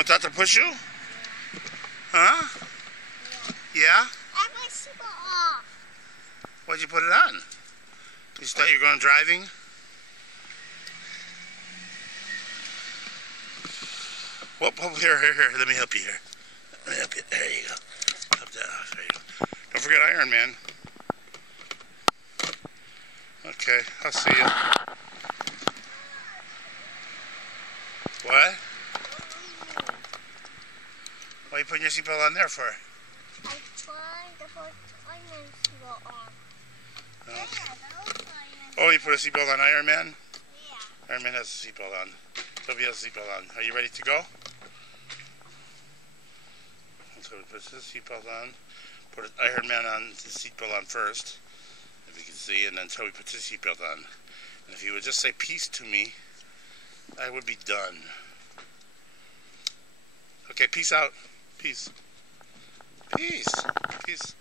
want that to push you? Huh? Yeah? I have my seatbelt off. Why'd you put it on? You thought you were going driving? Whoop, whoop, here, let me help you here. Let me help you. There you go. Help that off. There you go. Don't forget Iron Man. Okay, I'll see you. What? Why are you putting your seatbelt on there for? I'm trying to put Iron Man's seatbelt on. Oh, you put a seatbelt on Iron Man? Yeah. Iron Man has a seatbelt on. Tobi has a seatbelt on. Are you ready to go? So we put his seatbelt on. Put Iron Man on his seatbelt on first, if you can see, and then Tobi puts his seatbelt on. And if he would just say peace to me, I would be done. Okay, peace out. Peace. Peace. Peace.